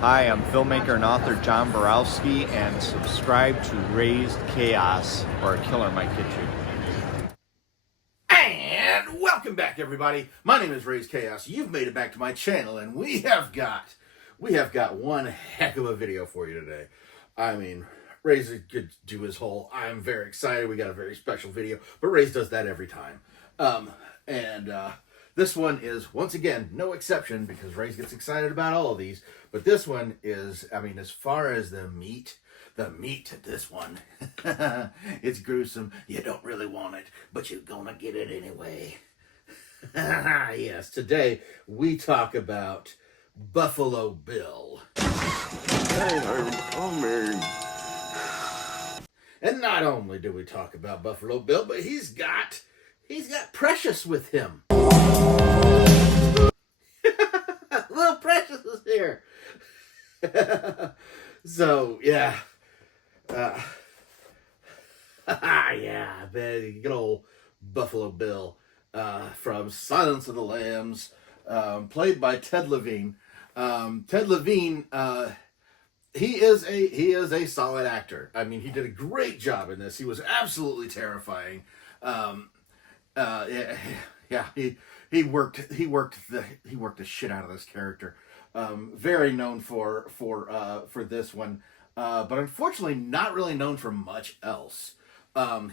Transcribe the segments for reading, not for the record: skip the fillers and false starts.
Hi, I'm filmmaker and author John Borowski, and subscribe to Raised Chaos or a killer might get you. And welcome back, everybody. My name is Raze Chaos. You've made it back to my channel, and we have got one heck of a video for you today. I mean, Raze could do his whole. I'm very excited. We got a very special video, but Raze does that every time. This one is, once again, no exception, because Raze gets excited about all of these. But this one is, I mean, as far as the meat to this one, it's gruesome. You don't really want it, but you're gonna get it anyway. Yes, today we talk about Buffalo Bill. Hey, I'm coming. And not only do we talk about Buffalo Bill, but he's got Precious with him. Little Precious is here. So, yeah. Yeah, good old Buffalo Bill from Silence of the Lambs, played by Ted Levine. Ted Levine, he is a solid actor. I mean, he did a great job in this. He was absolutely terrifying. He worked the shit out of this character. Very known for this one, but unfortunately not really known for much else.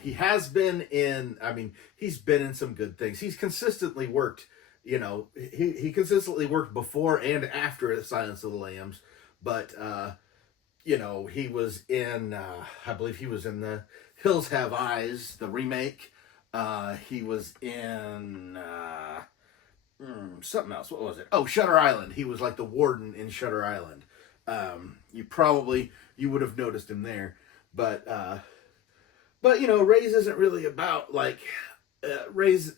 He has been in. I mean, he's been in some good things. He's consistently worked. You know, he consistently worked before and after Silence of the Lambs, but you know, he was in. I believe he was in the Hills Have Eyes, the remake. He was in something else. What was it? Oh, Shutter Island. He was like the warden in Shutter Island. You would have noticed him there. But you know, Raze isn't really about like Raze.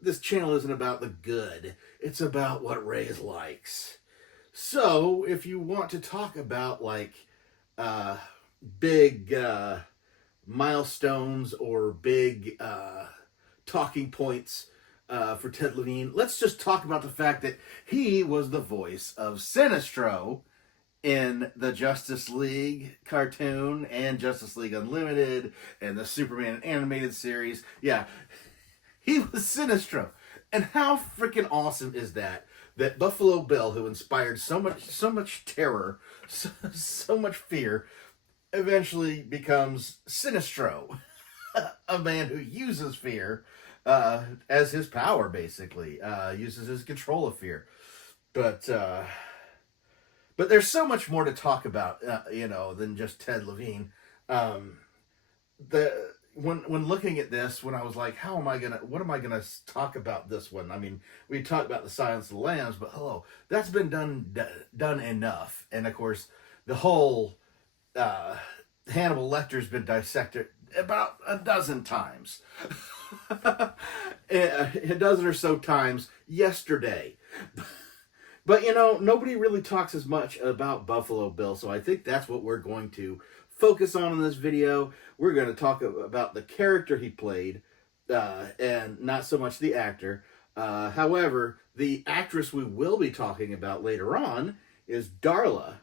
This channel isn't about the good. It's about what Raze likes. So if you want to talk about like big milestones or big talking points for Ted Levine, let's just talk about the fact that he was the voice of Sinestro in the Justice League cartoon and Justice League Unlimited and the Superman animated series. Yeah, he was Sinestro. And how freaking awesome is that? That Buffalo Bill, who inspired so much terror, so much fear, eventually becomes Sinestro, a man who uses fear as his power, basically, uses his control of fear. But there's so much more to talk about, you know, than just Ted Levine. When looking at this, when I was like, what am I gonna talk about this one? I mean, we talked about the Silence of the Lambs, but hello, that's been done enough. And of course, the whole Hannibal Lecter's been dissected about a dozen times. A dozen or so times yesterday. But, you know, nobody really talks as much about Buffalo Bill, so I think that's what we're going to focus on in this video. We're going to talk about the character he played, and not so much the actor. However, the actress we will be talking about later on is Darla,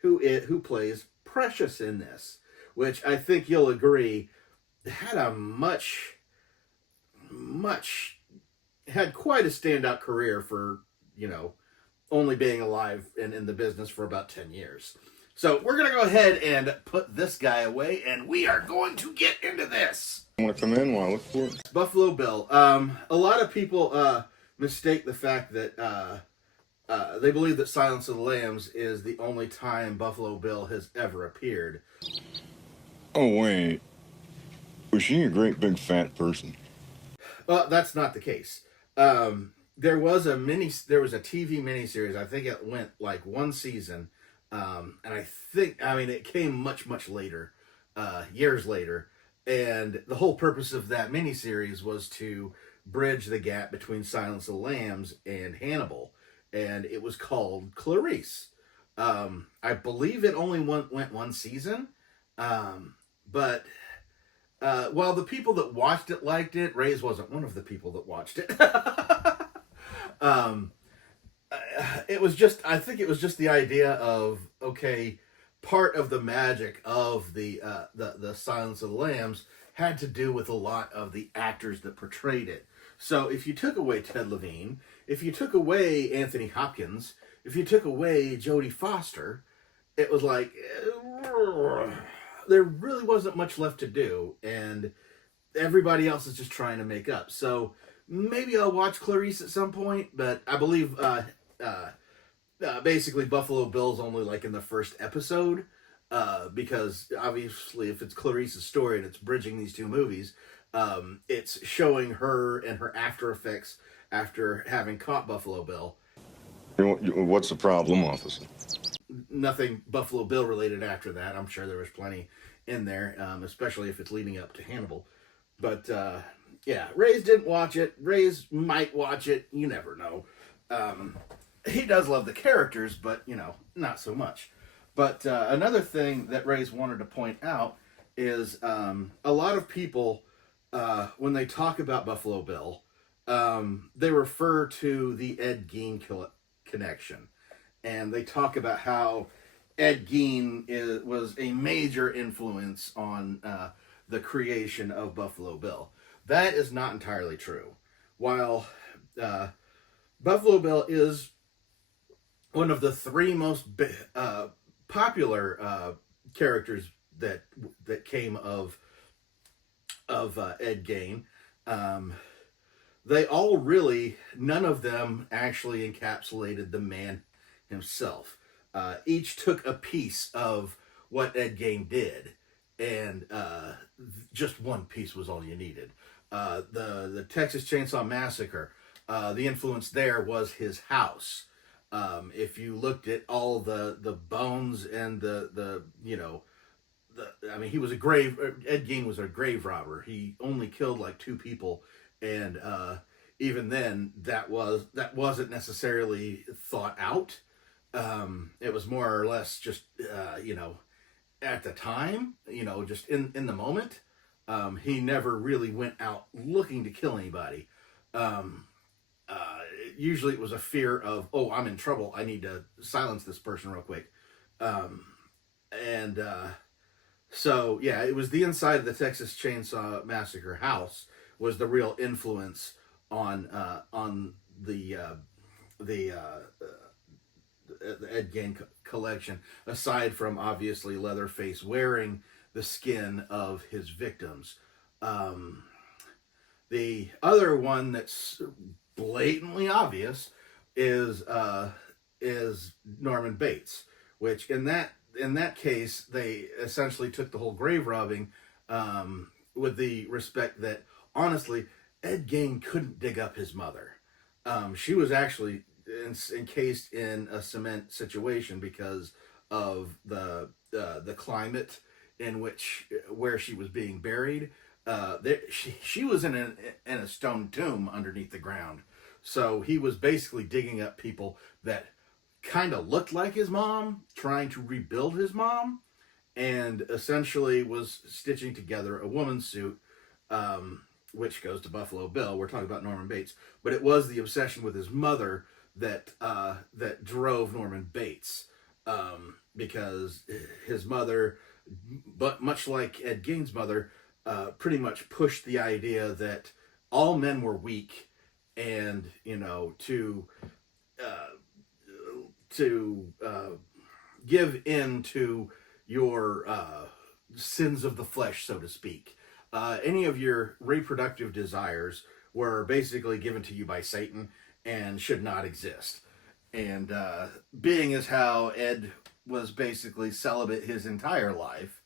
who plays Precious in this, which I think you'll agree had had quite a standout career for, you know, only being alive and in the business for about 10 years. So we're going to go ahead and put this guy away, and we are going to get into this. I want to come in while I look for it. Buffalo Bill. A lot of people mistake the fact that they believe that Silence of the Lambs is the only time Buffalo Bill has ever appeared. Oh, wait. Was she a great big fat person? Well, that's not the case. There was a TV miniseries. I think it went like one season, and it came much later, years later. And the whole purpose of that miniseries was to bridge the gap between Silence of the Lambs and Hannibal, and it was called Clarice. I believe it only went one season, but while the people that watched it liked it, Raze wasn't one of the people that watched it. it was just, I think it was just the idea of, okay, part of the magic of the Silence of the Lambs had to do with a lot of the actors that portrayed it. So if you took away Ted Levine, if you took away Anthony Hopkins, if you took away Jodie Foster, it was like there really wasn't much left to do, and everybody else is just trying to make up. So maybe I'll watch Clarice at some point, but I believe basically Buffalo Bill's only like in the first episode, because obviously if it's Clarice's story and it's bridging these two movies, it's showing her and her after effects after having caught Buffalo Bill. What's the problem, officer? Nothing Buffalo Bill related after that. I'm sure there was plenty in there, especially if it's leading up to Hannibal. But yeah, Raze didn't watch it. Raze might watch it. You never know. He does love the characters, but, you know, not so much. But another thing that Raze wanted to point out is a lot of people, when they talk about Buffalo Bill, they refer to the Ed Gein connection. And they talk about how Ed Gein was a major influence on the creation of Buffalo Bill. That is not entirely true. While Buffalo Bill is one of the three most popular characters that came of Ed Gein, they all really, none of them actually encapsulated the man himself. Each took a piece of what Ed Gein did, and just one piece was all you needed. The Texas Chainsaw Massacre, the influence there was his house. If you looked at all the bones and the I mean, he was Ed Gein was a grave robber. He only killed like 2 people, and even then, that wasn't necessarily thought out. It was more or less just at the time, just in the moment. He never really went out looking to kill anybody. Usually it was a fear of, oh, I'm in trouble, I need to silence this person real quick. So yeah, it was the inside of the Texas Chainsaw Massacre house was the real influence on the Ed Gein collection, aside from obviously Leatherface wearing the skin of his victims. The other one that's blatantly obvious is Norman Bates, which in that case they essentially took the whole grave robbing with the respect that honestly Ed Gein couldn't dig up his mother. She was actually encased in a cement situation because of the climate in where she was being buried. She was in a stone tomb underneath the ground. So he was basically digging up people that kind of looked like his mom, trying to rebuild his mom, and essentially was stitching together a woman's suit, which goes to Buffalo Bill. We're talking about Norman Bates, but it was the obsession with his mother that drove Norman Bates, because his mother, but much like Ed Gein's mother, pretty much pushed the idea that all men were weak, and to give in to your sins of the flesh, so to speak. Any of your reproductive desires were basically given to you by Satan and should not exist. And being as how Ed was basically celibate his entire life,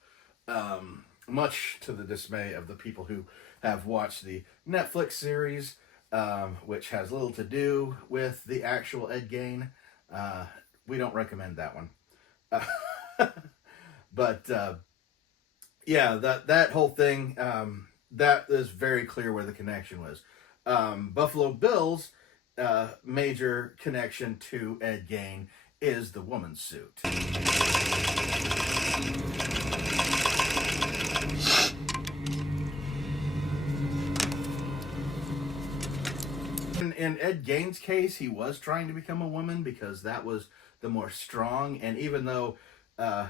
much to the dismay of the people who have watched the Netflix series, which has little to do with the actual Ed Gein. We don't recommend that one. But yeah, that whole thing, that is very clear where the connection was. Buffalo Bill's major connection to Ed Gein is the woman's suit. in Ed Gein's case, he was trying to become a woman because that was the more strong. And even though a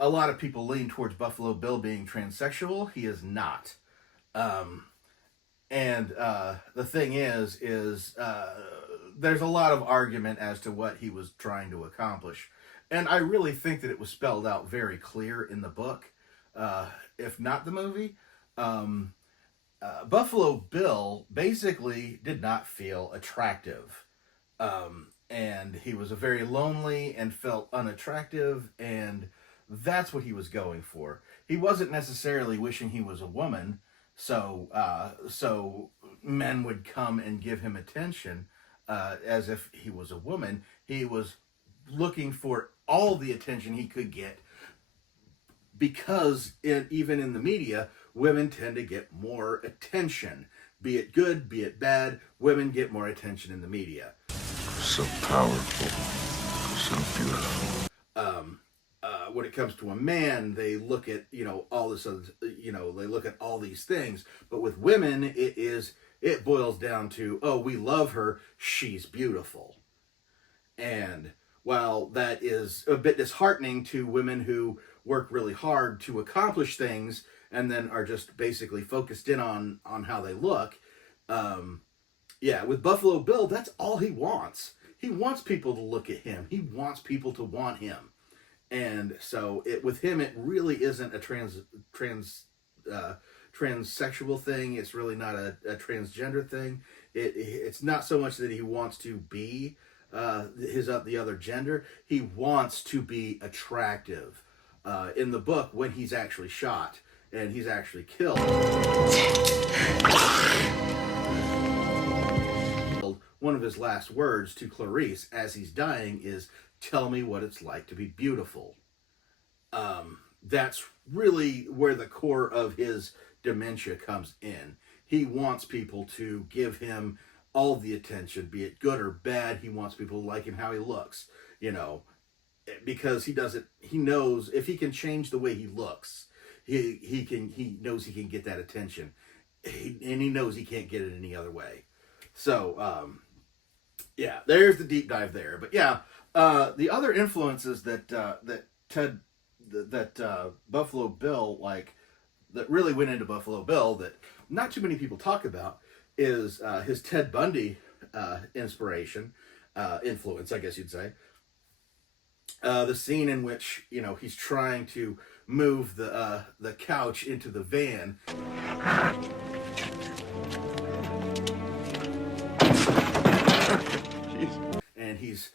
lot of people lean towards Buffalo Bill being transsexual, he is not. And the thing is there's a lot of argument as to what he was trying to accomplish. And I really think that it was spelled out very clear in the book, if not the movie. Buffalo Bill basically did not feel attractive. And he was very lonely and felt unattractive, and that's what he was going for. He wasn't necessarily wishing he was a woman, so men would come and give him attention as if he was a woman. He was looking for all the attention he could get because even in the media, women tend to get more attention. Be it good, be it bad, women get more attention in the media. So powerful, so beautiful. When it comes to a man, they look at, all this other, they look at all these things. But with women, it boils down to, oh, we love her, she's beautiful. And while that is a bit disheartening to women who work really hard to accomplish things and then are just basically focused in on how they look, with Buffalo Bill, that's all he wants. He wants people to look at him. He wants people to want him. And so with him, it really isn't a transsexual thing. It's really not a transgender thing. It's not so much that he wants to be the other gender. He wants to be attractive. In the book, when he's actually shot and he's actually killed, one of his last words to Clarice as he's dying is, "Tell me what it's like to be beautiful." That's really where the core of his dementia comes in. He wants people to give him all the attention, be it good or bad. He wants people to like him how he looks, because he knows if he can change the way he looks, he knows he can get that attention, and he knows he can't get it any other way. So, there's the deep dive there. But the other influences that Buffalo Bill, that really went into Buffalo Bill that not too many people talk about is his Ted Bundy influence, I guess you'd say. The scene in which he's trying to move the couch into the van. And he's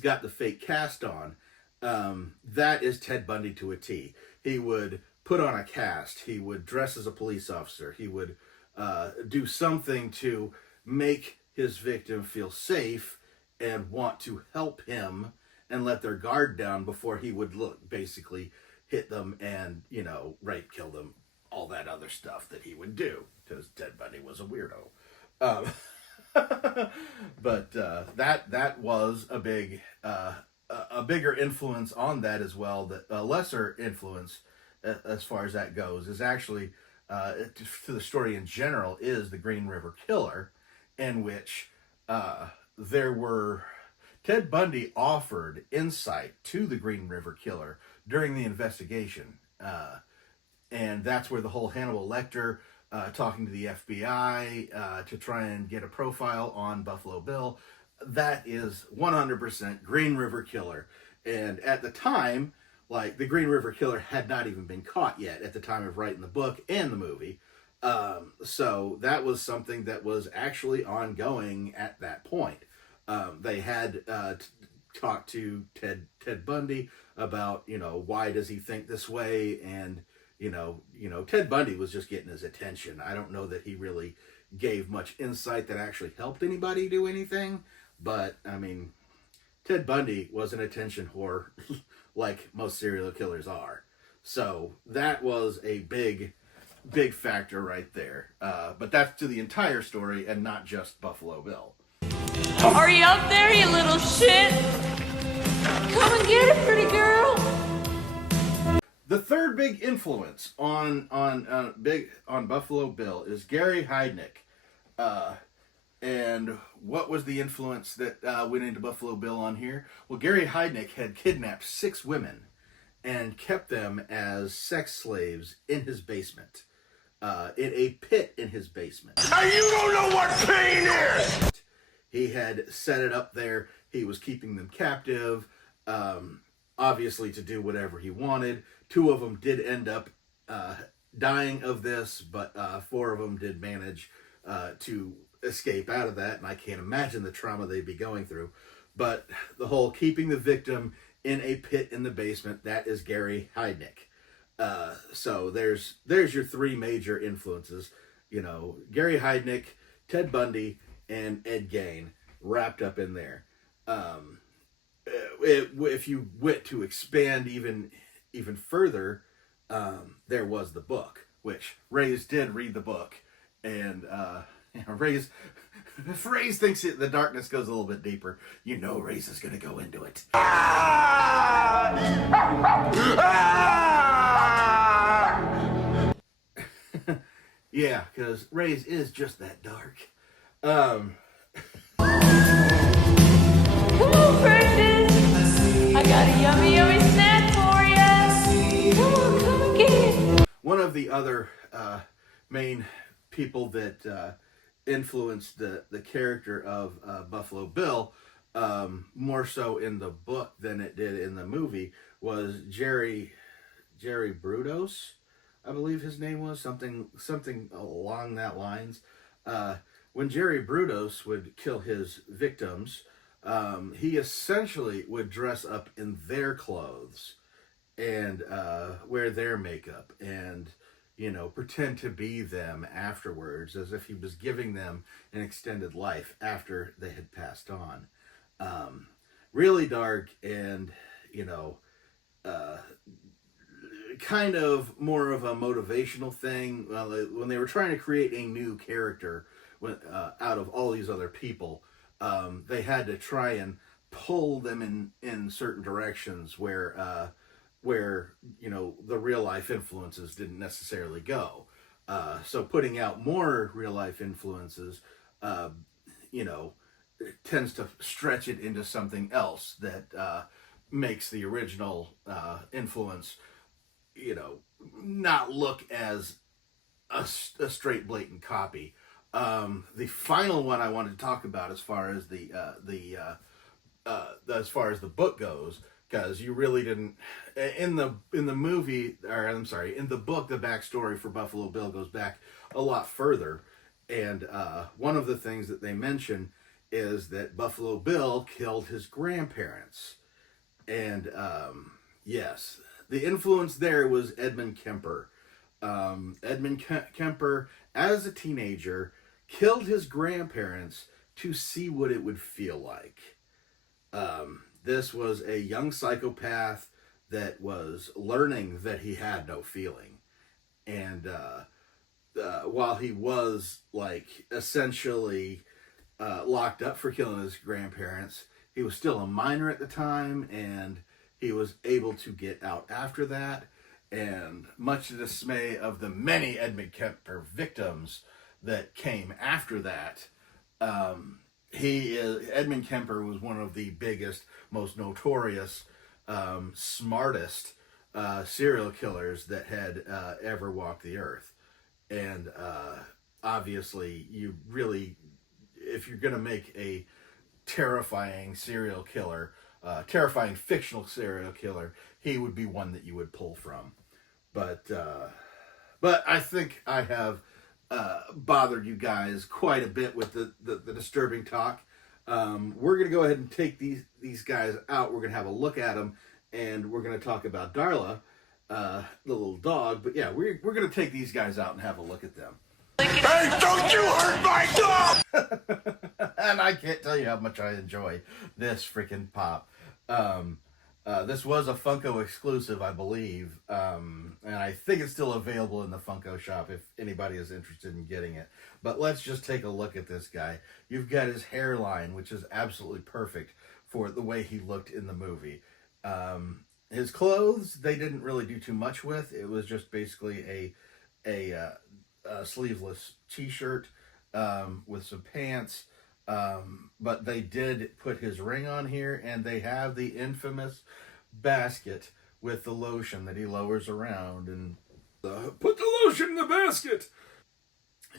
got the fake cast on. That is Ted Bundy to a T. He would put on a cast. He would dress as a police officer. He would do something to make his victim feel safe and want to help him and let their guard down before he would basically hit them and, rape, kill them, all that other stuff that he would do, because Ted Bundy was a weirdo. But that was a bigger influence on that as well. That a lesser influence, as far as that goes, is actually to the story in general is the Green River Killer, in which Ted Bundy offered insight to the Green River Killer during the investigation, and that's where the whole Hannibal Lecter talking to the FBI to try and get a profile on Buffalo Bill. That is 100% Green River Killer. And at the time, the Green River Killer had not even been caught yet at the time of writing the book and the movie. So that was something that was actually ongoing at that point. They had talked to Ted Bundy about, why does he think this way? And, Ted Bundy was just getting his attention. I don't know that he really gave much insight that actually helped anybody do anything. But, Ted Bundy was an attention whore like most serial killers are. So that was a big factor right there. But that's to the entire story and not just Buffalo Bill. Are you up there, you little shit? Come and get it, pretty girl. The third big influence on Buffalo Bill is Gary Heidnik. And what was the influence that went into Buffalo Bill on here? Well, Gary Heidnik had kidnapped 6 women and kept them as sex slaves in his basement. In a pit in his basement. And you don't know what pain is! He had set it up there. He was keeping them captive, obviously to do whatever he wanted. 2 of them did end up dying of this, but 4 of them did manage to escape out of that, and I can't imagine the trauma they'd be going through. But the whole keeping the victim in a pit in the basement, that is Gary Heidnik. So there's your 3 major influences. You know, Gary Heidnik, Ted Bundy, and Ed Gein wrapped up in there. If you went to expand even further, there was the book, which Raze did read the book, and Raze, if Raze thinks the darkness goes a little bit deeper, you know Raze is going to go into it. Yeah, because Raze is just that dark. Come on, precious. I got a yummy, yummy snack for you. Come on, come and get it. One of the other main people that influenced the character of Buffalo Bill, more so in the book than it did in the movie, was Jerry Brudos, I believe his name was, something along that lines. When Jerry Brudos would kill his victims, he essentially would dress up in their clothes and wear their makeup and, you know, pretend to be them afterwards, as if he was giving them an extended life after they had passed on. Really dark, and, you know, kind of more of a motivational thing. When they were trying to create a new character out of all these other people, they had to try and pull them in certain directions where you know, the real life influences didn't necessarily go. So putting out more real life influences, you know, tends to stretch it into something else that makes the original influence, you know, not look as a straight blatant copy. The final one I wanted to talk about, as far as as far as the book goes, because you really didn't in the movie, or I'm sorry, in the book, the backstory for Buffalo Bill goes back a lot further, and one of the things that they mention is that Buffalo Bill killed his grandparents, and yes, the influence there was Edmund Kemper. Edmund Kemper, as a teenager, killed his grandparents to see what it would feel like. This was a young psychopath that was learning that he had no feeling. And while he was, like, essentially locked up for killing his grandparents, he was still a minor at the time, and he was able to get out after that. And much to the dismay of the many Edmund Kemper victims that came after that, Edmund Kemper was one of the biggest, most notorious, smartest serial killers that had ever walked the earth. And obviously, you really, if you're going to make a terrifying serial killer, terrifying fictional serial killer, he would be one that you would pull from. But I think I have bothered you guys quite a bit with the disturbing talk. We're going to go ahead and take these guys out. We're going to have a look at them, and we're going to talk about Darla, the little dog. But yeah, we're going to take these guys out and have a look at them. Hey, don't you hurt my dog! And I can't tell you how much I enjoy this freaking pop. This was a Funko exclusive, I believe, and I think it's still available in the Funko shop if anybody is interested in getting it. But let's just take a look at this guy. You've got his hairline, which is absolutely perfect for the way he looked in the movie. His clothes, they didn't really do too much with. It was just basically a sleeveless t-shirt. with some pants. But they did put his ring on here, and they have the infamous basket with the lotion that he lowers around and put the lotion in the basket.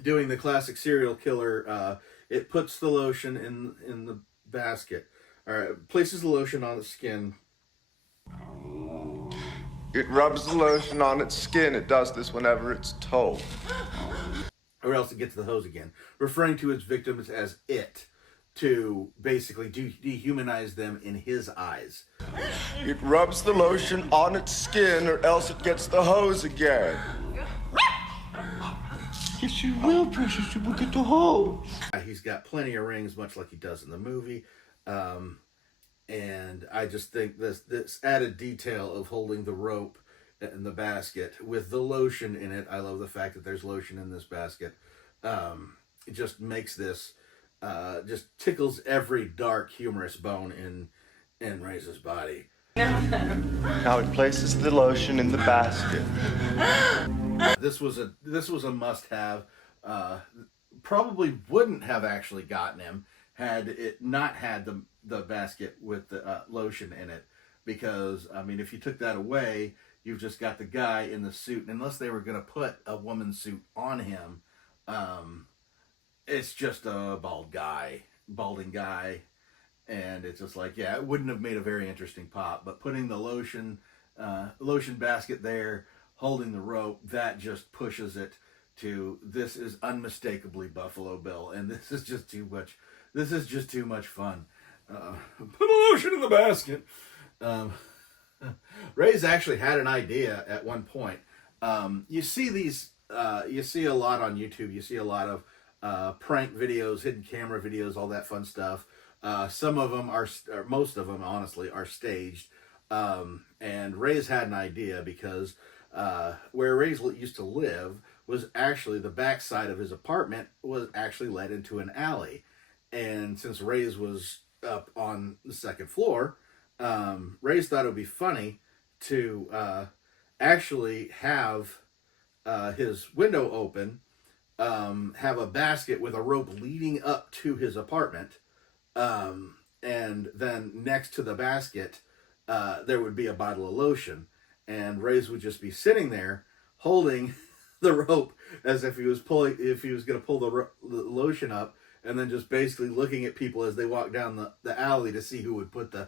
Doing the classic serial killer, it puts the lotion in the basket. All right, places the lotion on the skin. It rubs the lotion on its skin. It does this whenever it's told. Or else it gets the hose again, referring to its victims as it, to basically dehumanize them in his eyes. It rubs the lotion on its skin, or else it gets the hose again. Yes, you will, Precious. You will get the hose. He's got plenty of rings, much like he does in the movie. And I just think this added detail of holding the rope in the basket with the lotion in it. I love the fact that there's lotion in this basket. It just makes this, just tickles every dark, humorous bone in Raze's body. Now he places the lotion in the basket. This was a must-have. Probably wouldn't have actually gotten him had it not had the basket with the lotion in it, because I mean, if you took that away, you've just got the guy in the suit, and unless they were going to put a woman's suit on him, it's just a balding guy, and it's just like, yeah, it wouldn't have made a very interesting pop. But putting the lotion basket there, holding the rope, that just pushes it to, this is unmistakably Buffalo Bill, and this is just too much. This is just too much fun. Put the lotion in the basket. Raze actually had an idea at one point. You see these, you see a lot on YouTube. You see a lot of prank videos, hidden camera videos, all that fun stuff. Some of them are, or most of them, honestly, are staged. And Raze had an idea because where Raze used to live was actually the backside of his apartment was actually led into an alley. And since Raze was up on the second floor, Raze thought it would be funny to actually have his window open, have a basket with a rope leading up to his apartment, and then next to the basket there would be a bottle of lotion, and Raze would just be sitting there holding the rope as if he was going to pull the lotion up, and then just basically looking at people as they walk down the alley to see who would put the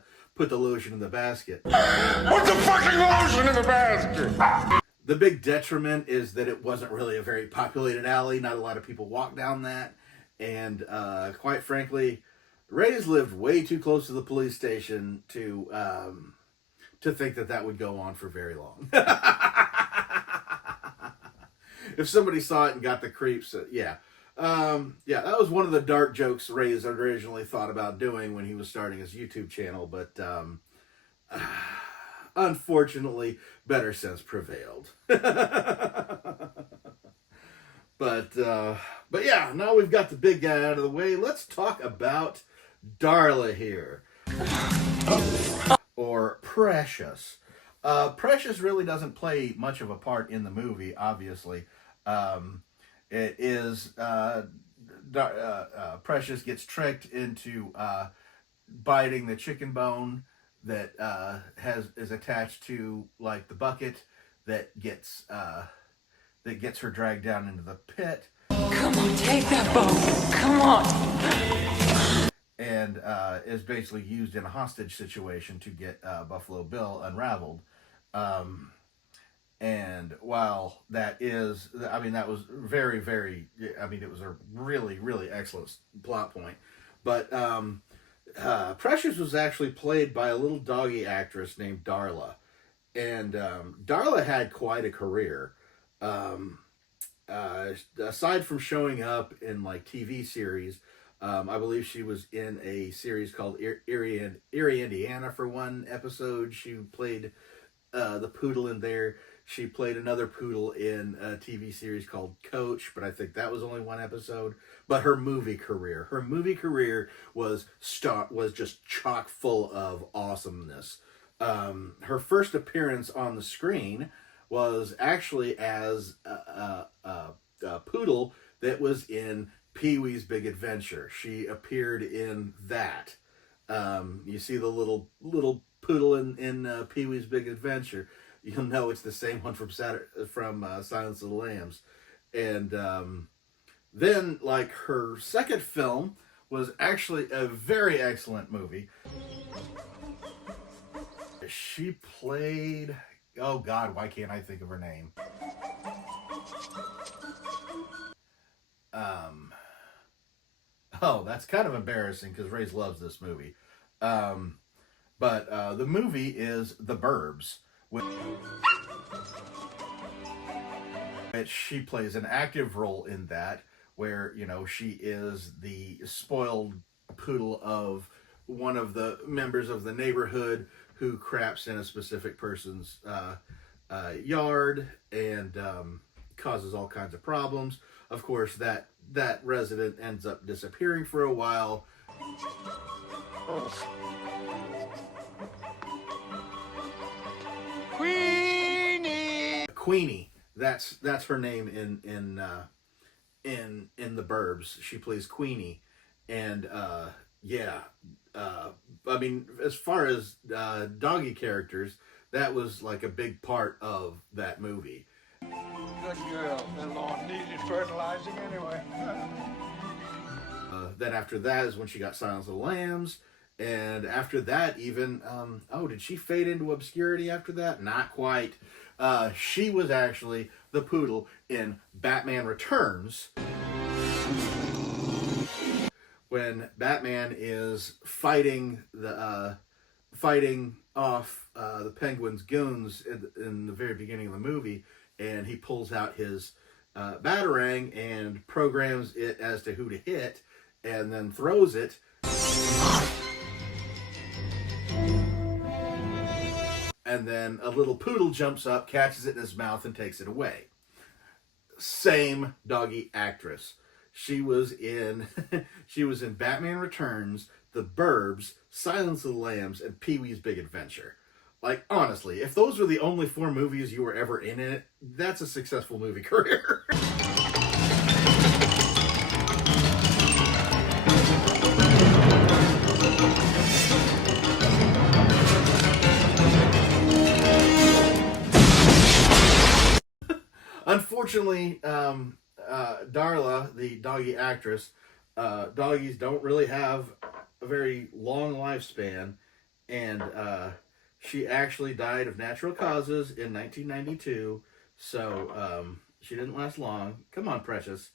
lotion in the basket. Put the fucking lotion in the basket! The big detriment is that it wasn't really a very populated alley. Not a lot of people walk down that. And quite frankly, Raze lived way too close to the police station to think that would go on for very long. If somebody saw it and got the creeps, yeah. Yeah, that was one of the dark jokes Raze originally thought about doing when he was starting his YouTube channel, but unfortunately, better sense prevailed. But yeah, now we've got the big guy out of the way. Let's talk about Darla here, or Precious. Precious really doesn't play much of a part in the movie, obviously. It is Precious gets tricked into biting the chicken bone that is attached to like the bucket that gets her dragged down into the pit. Come on, take that bone. Come on. And is basically used in a hostage situation to get Buffalo Bill unraveled. And while that is, I mean, that was very, very, I mean, it was a really, really excellent plot point. But Precious was actually played by a little doggy actress named Darla. And Darla had quite a career. Aside from showing up in like TV series, I believe she was in a series called Erie, Indiana for one episode. She played the poodle in there. She played another poodle in a TV series called Coach, but I think that was only one episode. But her movie career was just chock full of awesomeness. Her first appearance on the screen was actually as a poodle that was in Pee-wee's Big Adventure. She appeared in that. You see the little poodle in Pee-wee's Big Adventure. You'll know it's the same one from Silence of the Lambs. And then, like, her second film was actually a very excellent movie. She played... Oh, God, why can't I think of her name? Oh, that's kind of embarrassing because Raze loves this movie. But the movie is The Burbs, which she plays an active role in that, where, you know, she is the spoiled poodle of one of the members of the neighborhood who craps in a specific person's yard and causes all kinds of problems. Of course, that resident ends up disappearing for a while. Queenie. That's her name in The Burbs. She plays Queenie, and I mean, as far as doggy characters, that was like a big part of that movie. Good girl. That lawn needed fertilizing anyway. Then after that is when she got Silence of the Lambs. And after that even, did she fade into obscurity after that? Not quite. She was actually the poodle in Batman Returns. When Batman is fighting off the Penguin's goons in the very beginning of the movie, and he pulls out his Batarang and programs it as to who to hit, and then throws it. And then a little poodle jumps up, catches it in his mouth, and takes it away. Same doggy actress. She was in Batman Returns, The Burbs, Silence of the Lambs, and Pee-wee's Big Adventure. Like, honestly, if those were the only 4 movies you were ever in it, that's a successful movie career. Unfortunately, Darla, the doggy actress, doggies don't really have a very long lifespan, and she actually died of natural causes in 1992, so she didn't last long. Come on, Precious.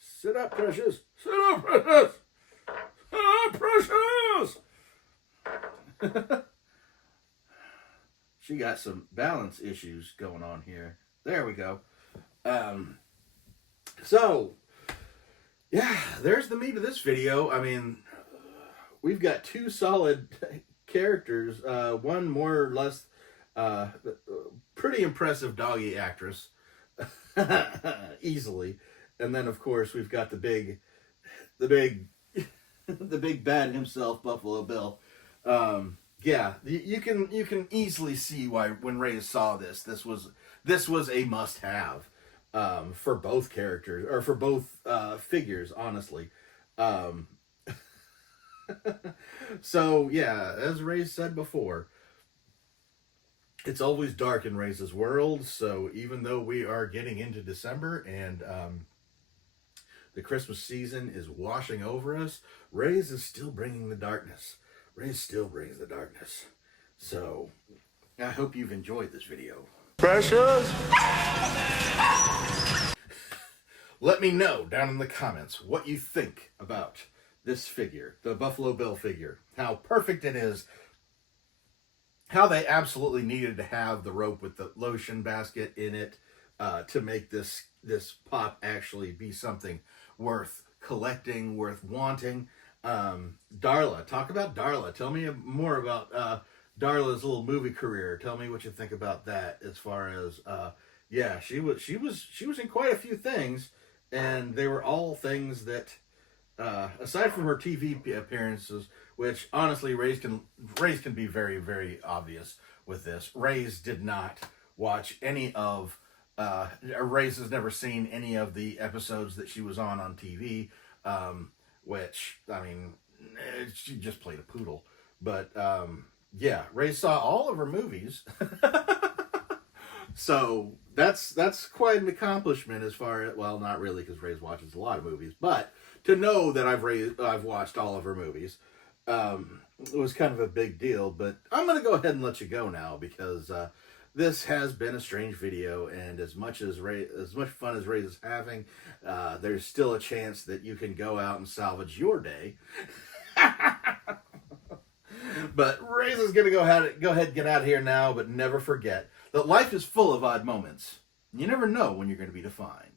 Sit up, Precious. Sit up, Precious. Sit up, Precious. She got some balance issues going on here. There we go. So, yeah, there's the meat of this video. I mean, we've got 2 solid characters, one more or less pretty impressive doggy actress, easily, and then of course we've got the big bad himself, Buffalo Bill. Yeah, you can easily see why when Raze saw this was a must-have for both characters, or for both figures, honestly. So, yeah, as Raze said before, it's always dark in Raze's world, so even though we are getting into December and the Christmas season is washing over us, Raze is still bringing the darkness. Raze still brings the darkness. So, I hope you've enjoyed this video. Precious? Let me know down in the comments what you think about this figure, the Buffalo Bill figure. How perfect it is. How they absolutely needed to have the rope with the lotion basket in it to make this pop actually be something worth collecting, worth wanting. Darla, talk about Darla. Tell me more about Darla's little movie career. Tell me what you think about that. As far as yeah, she was in quite a few things, and they were all things that aside from her TV appearances, which honestly Raze can be very, very obvious with this. Raze did not watch any of Raze has never seen any of the episodes that she was on TV. which, I mean, she just played a poodle. But, yeah, Raze saw all of her movies. So that's quite an accomplishment as far as, well, not really, because Raze watches a lot of movies, but to know that I've watched all of her movies, it was kind of a big deal. But I'm going to go ahead and let you go now, because this has been a strange video, and as much fun as Raze is having, there's still a chance that you can go out and salvage your day. But Raze is going to go ahead and get out of here now, but never forget that life is full of odd moments. You never know when you're going to be defined.